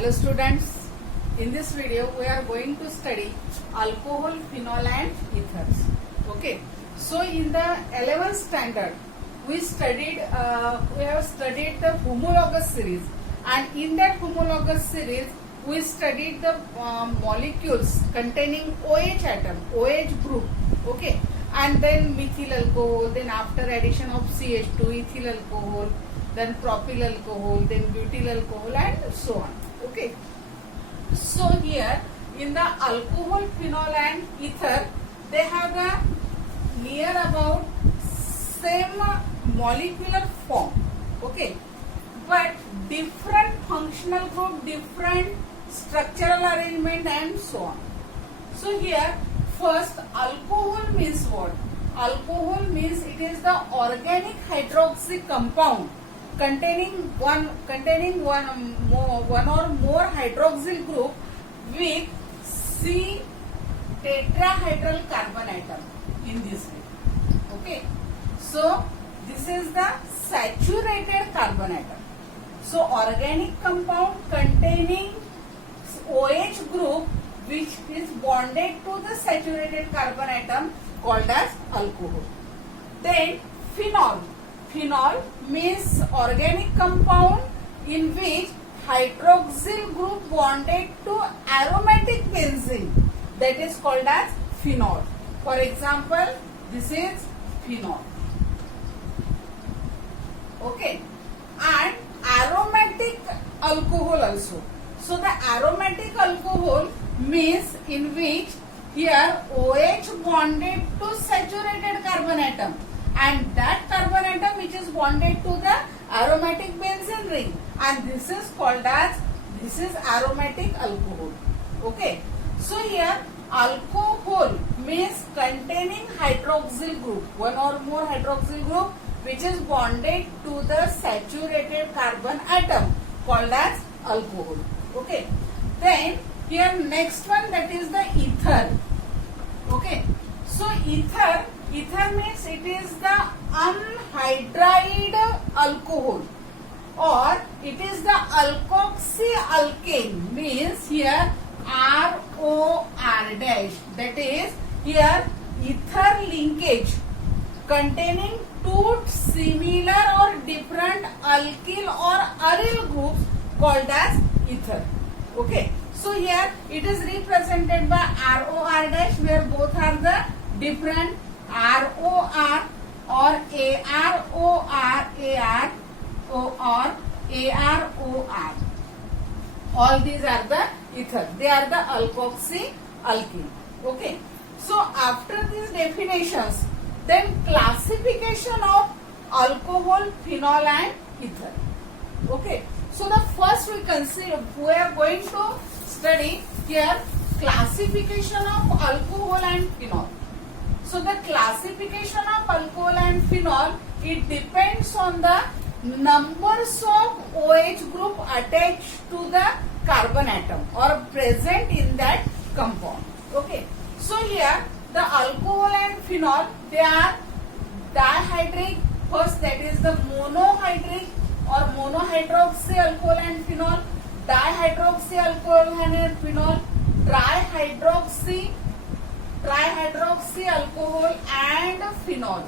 Hello students, in this video we are going to study alcohol, phenol and ethers. Okay, so in the 11th standard we have studied the homologous series, and in that homologous series we studied the molecules containing OH atom, OH group. Okay, and then methyl alcohol, then after addition of CH2 ethyl alcohol, then propyl alcohol, then butyl alcohol and so on. Okay, so here in the alcohol, phenol and ether, they have a near about same molecular form. Okay, but different functional group, different structural arrangement and so on. So here first, alcohol means what? Alcohol means it is the organic hydroxy compound containing one or more hydroxyl group with C tetrahedral carbon atom in this way. Okay, so this is the saturated carbon atom. So organic compound containing OH group which is bonded to the saturated carbon atom called as alcohol. Then phenol. Phenol means organic compound in which hydroxyl group bonded to aromatic benzene, that is called as phenol. For example, this is phenol. Okay, and aromatic alcohol also. So the aromatic alcohol means in which here OH bonded to saturated carbon atom, and that carbon atom which is bonded to the aromatic benzene ring, and this is called as aromatic alcohol. Okay, so here alcohol means containing hydroxyl group, one or more hydroxyl group which is bonded to the saturated carbon atom called as alcohol. Okay, then here next one, that is the ether. Okay, so ether means it is the anhydride alcohol, or it is the alkoxy alkane, means here ROR dash, that is here ether linkage containing two similar or different alkyl or aryl groups called as ether. Okay, so here it is represented by ROR dash, where both are the different ROR or AROR. All these are the ether. They are the alkoxy alkene. Okay, so after these definitions, then classification of alcohol, phenol and ether. Okay, so the first we are going to study here classification of alcohol and phenol. So the classification of alcohol and phenol, it depends on the numbers of OH group attached to the carbon atom or present in that compound. Okay, so here the alcohol and phenol, they are dihydric. First, that is the monohydric or monohydroxy alcohol and phenol, dihydroxy alcohol and phenol, trihydroxy alcohol and phenol,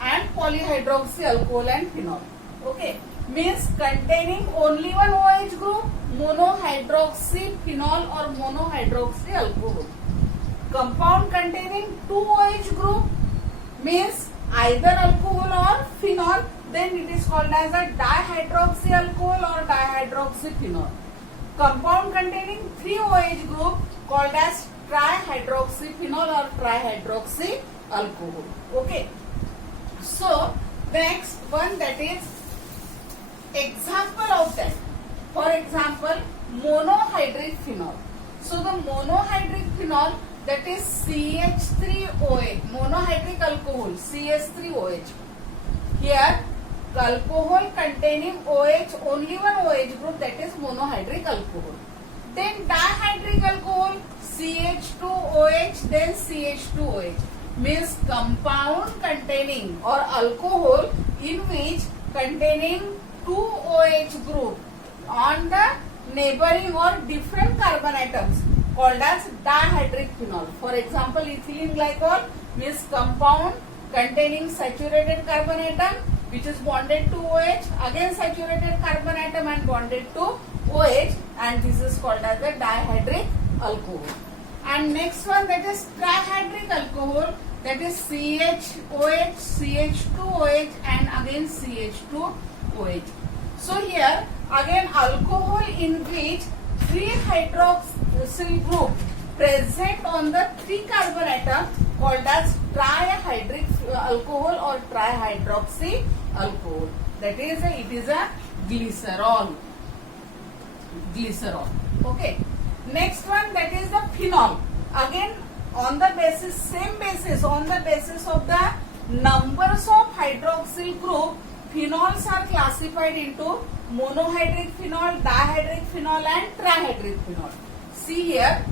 and polyhydroxy alcohol and phenol. Okay, means containing only one OH group, monohydroxy phenol or monohydroxy alcohol. Compound containing two OH group means either alcohol or phenol, then it is called as a dihydroxy alcohol or dihydroxy phenol. Compound containing three OH group called as trihydroxy phenol or trihydroxy alcohol. Okay, so next one, that is example of that. For example, monohydric phenol. So the monohydric phenol, that is CH3OH, monohydric alcohol, CH3OH. Here alcohol containing OH, only one OH group, that is monohydric alcohol. Then dihydric alcohol, CH2OH, then CH2OH, means compound containing or alcohol in which containing two OH group on the neighboring or different carbon atoms called as dihydric phenol. For example, ethylene glycol means compound containing saturated carbon atom which is bonded to OH, again saturated carbon atom and bonded to OH, and this is called as the dihydric alcohol. And next one, that is trihydric alcohol, that is CHOH, CH2OH and again CH2OH. So here again alcohol in which 3 hydroxyl group present on the 3 carbon atom called as trihydric alcohol or trihydroxy alcohol. That is it is a glycerol. Okay. Next one, that is the phenol. Again on the basis, same basis, on the basis of the numbers of hydroxyl group, phenols are classified into monohydric phenol, dihydric phenol and trihydric phenol. See here,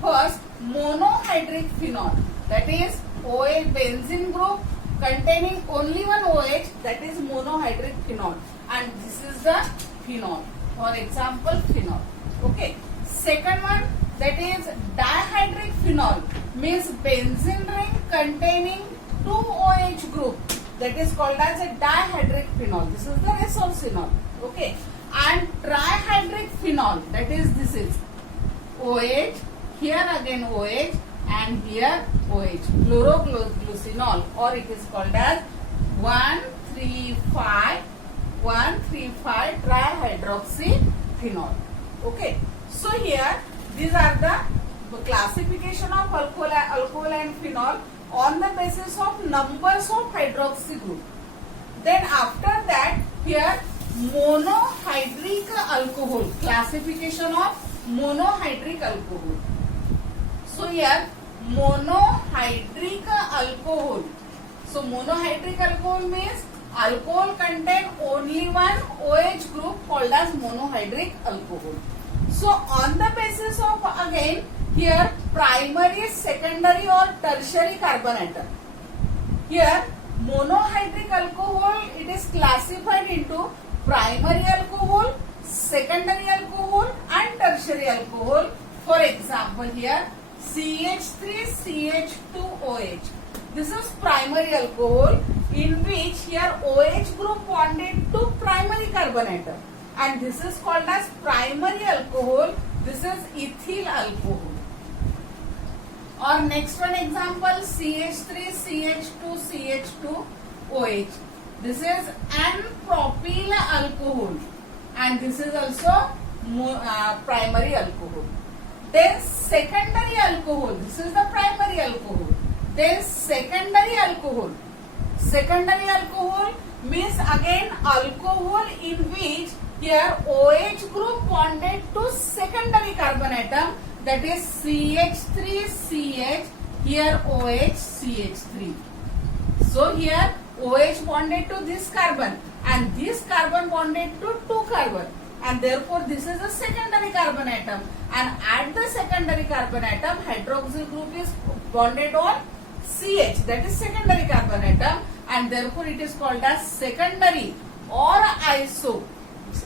first monohydric phenol, that is OH benzene group containing only one OH, that is monohydric phenol, and this is the phenol. For example, phenol. Okay. Second one, that is dihydric phenol, means benzene ring containing 2 OH group, that is called as a dihydric phenol. This is the resorcinol. Okay. And trihydric phenol, that is this is OH, here again OH and here OH, chloroglucinol, or it is called as 1,3,5 trihydroxyphenol. Okay. So here these are the classification of alcohol and phenol on the basis of numbers of hydroxy group. Then after that, here monohydric alcohol, classification of monohydric alcohol. So here monohydric alcohol. So monohydric alcohol means alcohol contain only one OH group called as monohydric alcohol. So on the basis of again here primary, secondary or tertiary carbon atom. Here monohydric alcohol, it is classified into primary alcohol, secondary alcohol and tertiary alcohol. For example, here CH3CH2OH. This is primary alcohol in which here OH group bonded to primary carbon atom, and this is called as primary alcohol. This is ethyl alcohol. Or next one example, CH3CH2CH2OH. This is an propyl alcohol, and this is also primary alcohol. Then secondary alcohol, this is the primary alcohol. Then secondary alcohol. Secondary alcohol means again alcohol in which here OH group bonded to secondary carbon atom, that is CH3CH, here OH CH3. So here OH bonded to this carbon and this carbon bonded to 2 carbon, and therefore this is a secondary carbon atom, and at the secondary carbon atom hydroxyl group is bonded on CH, that is secondary carbon atom, and therefore it is called as secondary or iso.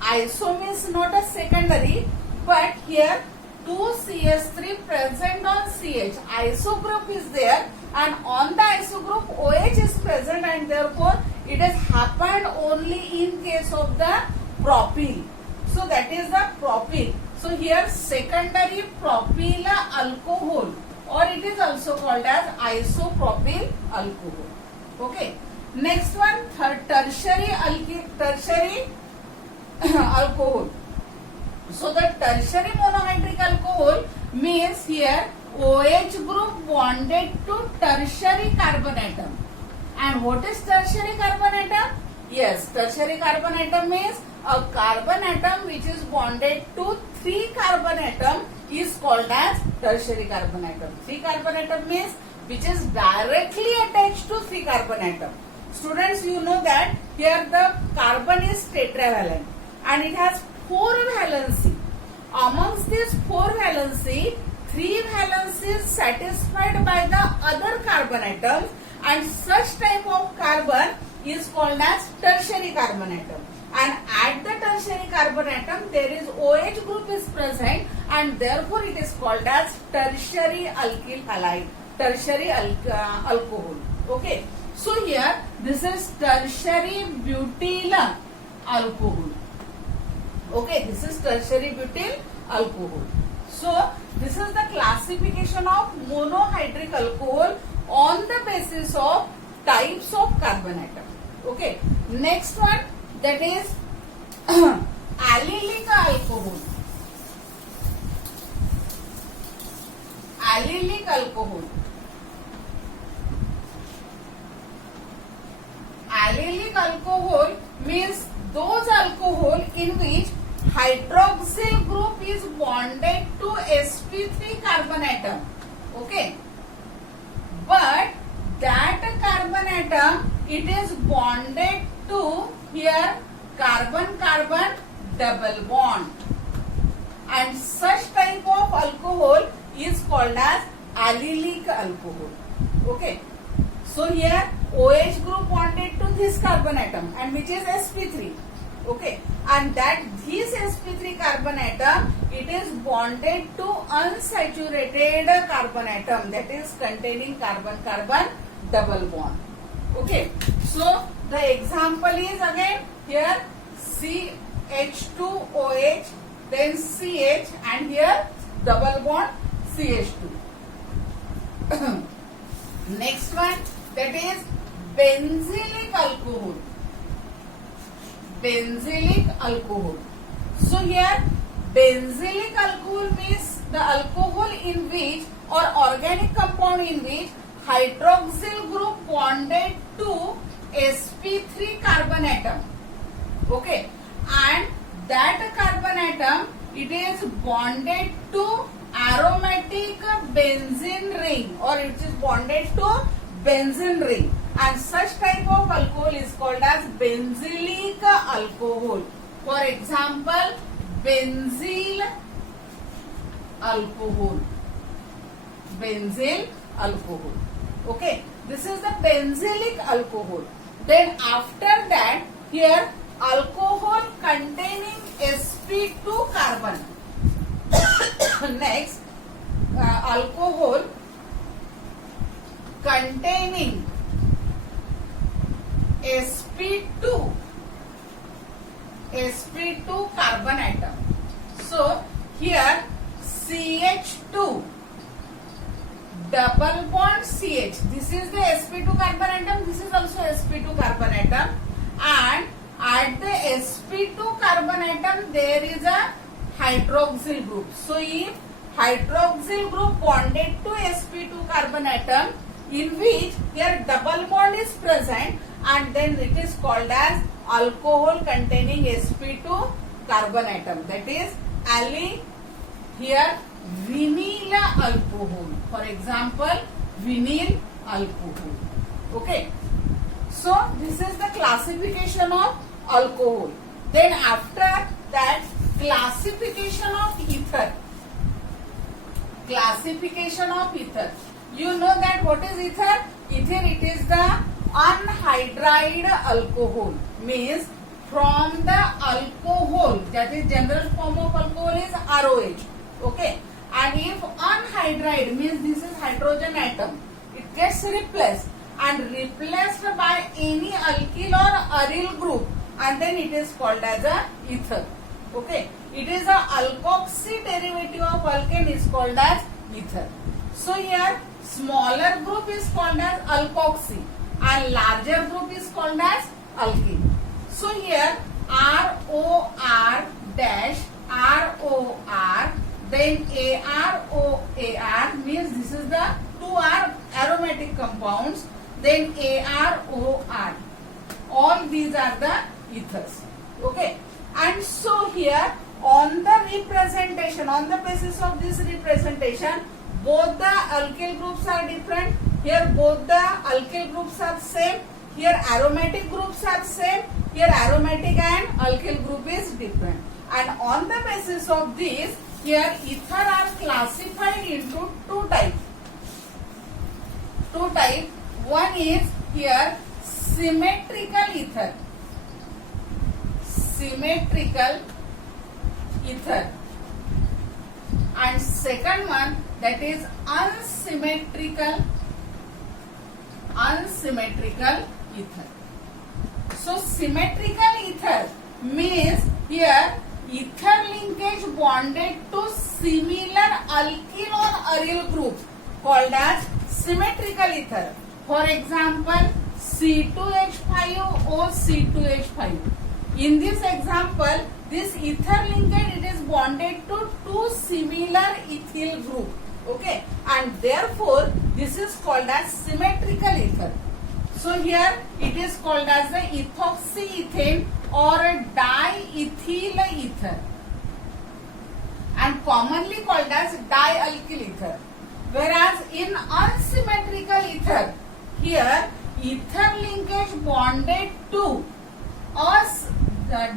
Iso means not a secondary, but here 2CH3 present on CH. Iso group is there, and on the iso group OH is present, and therefore it has happened only in case of the propyl. So that is the propyl. So here secondary propyl alcohol, or it is also called as isopropyl alcohol. Okay. Next one, tertiary alcohol. So the tertiary monohydric alcohol means here OH group bonded to tertiary carbon atom. And what is tertiary carbon atom? Yes, tertiary carbon atom means a carbon atom which is bonded to 3 carbon atom is called as tertiary carbon atom. 3 carbon atom means which is directly attached to 3 carbon atom. Students, you know that here the carbon is tetravalent and it has 4 valency. Amongst these 4 valency, 3 valencies satisfied by the other carbon atoms, and such type of carbon is called as tertiary carbon atom. And at the tertiary carbon atom, there is OH group is present, and therefore it is called as tertiary alkyl halide, tertiary alcohol. Okay, so here this is tertiary butyl alcohol. Okay, this is tertiary butyl alcohol. So this is the classification of monohydric alcohol on the basis of types of carbon atom. Okay, next one, that is allylic alcohol. Allylic alcohol. Allylic alcohol means those alcohol in which hydroxyl group is bonded to sp3 carbon atom. Okay, but that carbon atom, it is bonded to here carbon carbon double bond, and such type of alcohol is called as allylic alcohol. Okay, so here OH group bonded to this carbon atom, and which is sp3. Okay, and that this sp3 carbon atom, it is bonded to unsaturated carbon atom, that is containing carbon carbon double bond. Okay, so the example is again here CH2OH, then CH, and here double bond CH2. Next one, that is benzylic alcohol. Benzylic alcohol. So here benzylic alcohol means the alcohol in which, or organic compound in which, hydroxyl group bonded to sp3 carbon atom. Okay, and that carbon atom, it is bonded to aromatic benzene ring, or it is bonded to benzene ring, and such type of alcohol is called as benzylic alcohol. For example, benzyl alcohol. Benzyl alcohol. Okay, this is the benzylic alcohol. Then after that, here alcohol containing sp2 carbon. Next, alcohol containing sp2 carbon atom. So here CH2 double bond CH, this is the sp2 carbon atom, this is also sp2 carbon atom, and at the sp2 carbon atom there is a hydroxyl group. So if hydroxyl group bonded to sp2 carbon atom, in which here double bond is present, and then it is called as alcohol containing sp2 carbon atom, that is here vinyl alcohol. For example, vinyl alcohol. Okay, so this is the classification of alcohol. Then after that, classification of ether. Classification of ether. You know that what is ether? Ether, it is the anhydride alcohol, means from the alcohol, that is general form of alcohol is ROH. Okay, and if anhydride means this is hydrogen atom, it gets replaced by any alkyl or aryl group, and then it is called as a ether. Okay, it is a alkoxy derivative of alkane is called as ether. So here smaller group is called as alkoxy and larger group is called as alkene. So here ROR dash ROR, then AROAR means this is the two are aromatic compounds, then AROR, all these are the ethers. Okay, and so here on the representation, on the basis of this representation, both the alkyl groups are different. Here both the alkyl groups are same. Here aromatic groups are same. Here aromatic and alkyl group is different. And on the basis of this, here ether are classified into two types. One is here symmetrical ether. symmetrical ether, and second one that is unsymmetrical ether. So symmetrical ether means here ether linkage bonded to similar alkyl or aryl group called as symmetrical ether. For example, C2H5O C2H5. In this example, this ether linkage, it is bonded to two similar ethyl group. Okay, and therefore this is called as symmetrical ether. So here it is called as the ethoxyethane or a diethyl ether, and commonly called as dialkyl ether. Whereas in unsymmetrical ether, here ether linkage bonded to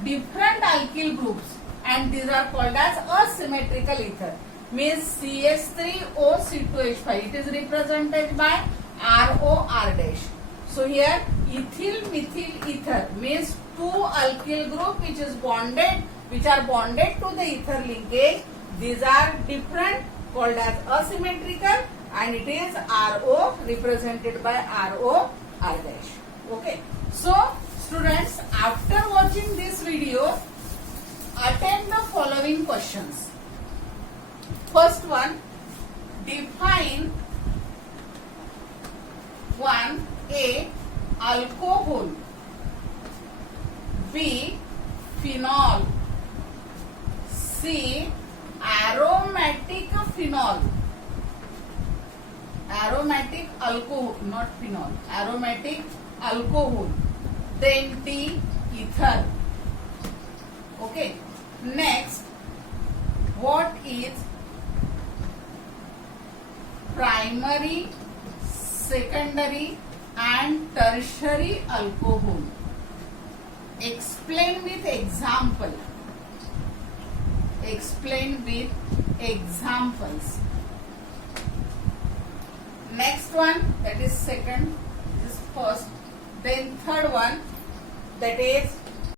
different alkyl groups, and these are called as asymmetrical ether. Means CH3O C2H5. It is represented by ROR dash. So here ethyl methyl ether means two alkyl group which are bonded to the ether linkage. These are different, called as asymmetrical, and it is RO represented by ROR dash. Okay. So students, after watching this video, attempt the following questions. First one, define 1A alcohol, B phenol, C aromatic phenol, aromatic alcohol, not phenol, aromatic alcohol, then D ether. Okay. Next, what is primary, secondary and tertiary alcohol? Explain with example. Explain with examples. Next one, that is second, this is first. Then third one, that is